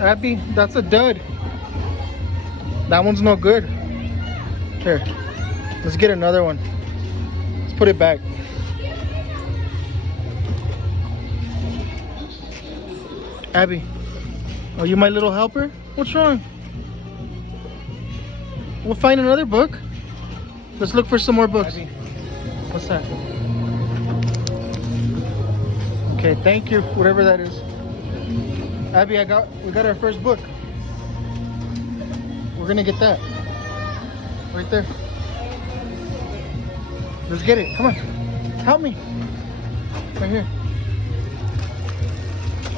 Abby, that's a dud. That one's no good. Here, let's get another one. Let's put it back. Abby, are you my little helper? What's wrong? We'll find another book. Let's look for some more books. Abby, what's that? Okay, thank you, whatever that is. Abby, we got our first book. We're gonna get that. Right there. Let's get it. Come on. Help me. Right here.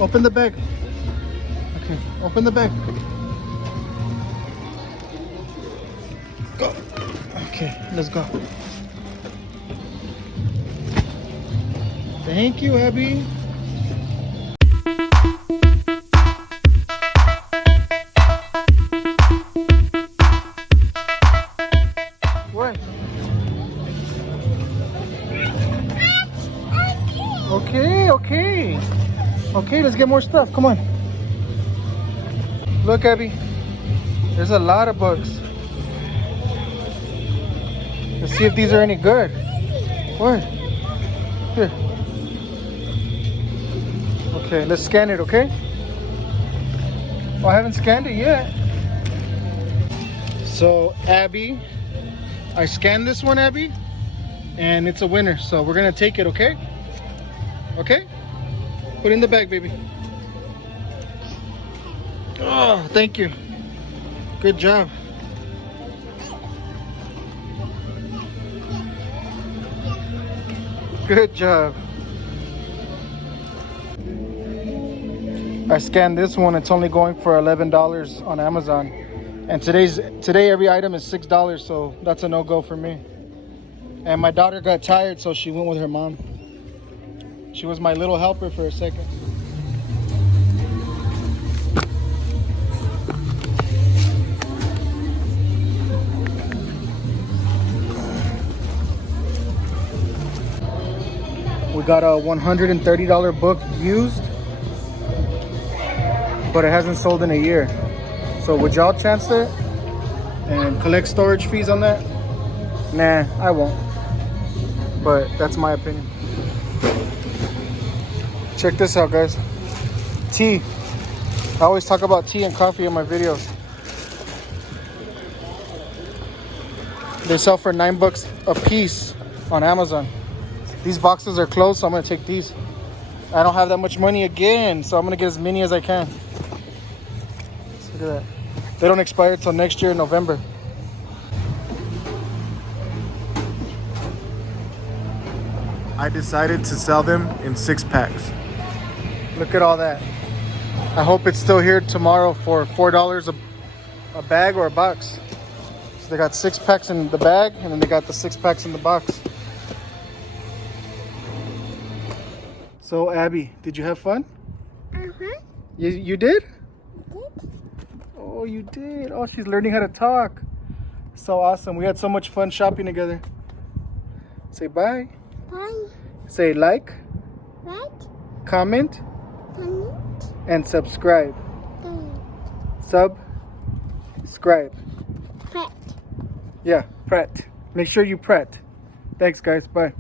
Open the bag. Okay, open the bag. Go. Okay, let's go. Thank you, Abby. What? Okay, let's get more stuff. Come on. Look, Abby. There's a lot of books. Let's see if these are any good. What? Here. Okay, let's scan it, okay? Oh, I haven't scanned it yet. So, Abby, I scanned this one, Abby, and it's a winner. So we're gonna take it, okay? Okay? Put it in the bag, baby. Oh, thank you. Good job. Good job. I scanned this one. It's only going for $11 on Amazon. And today every item is $6, so that's a no-go for me. And my daughter got tired, so she went with her mom. She was my little helper for a second. We got a $130 book used, but it hasn't sold in a year. So would y'all chance it and collect storage fees on that? Nah, I won't. But that's my opinion. Check this out, guys. Tea. I always talk about tea and coffee in my videos. They sell for $9 a piece on Amazon. These boxes are closed, so I'm gonna take these. I don't have that much money again, so I'm gonna get as many as I can. Look at that. They don't expire till next year in November. I decided to sell them in 6-packs. Look at all that. I hope it's still here tomorrow for $4 a bag or a box. So they got 6-packs in the bag, and then they got the 6-packs in the box. So, Abby, did you have fun? Uh-huh. You did? I did. Oh, you did. Oh, she's learning how to talk. So awesome. We had so much fun shopping together. Say bye. Bye. Say like, Comment. comment, and subscribe. Comment. Subscribe. Pet. Yeah, pret. Make sure you pret. Thanks, guys. Bye.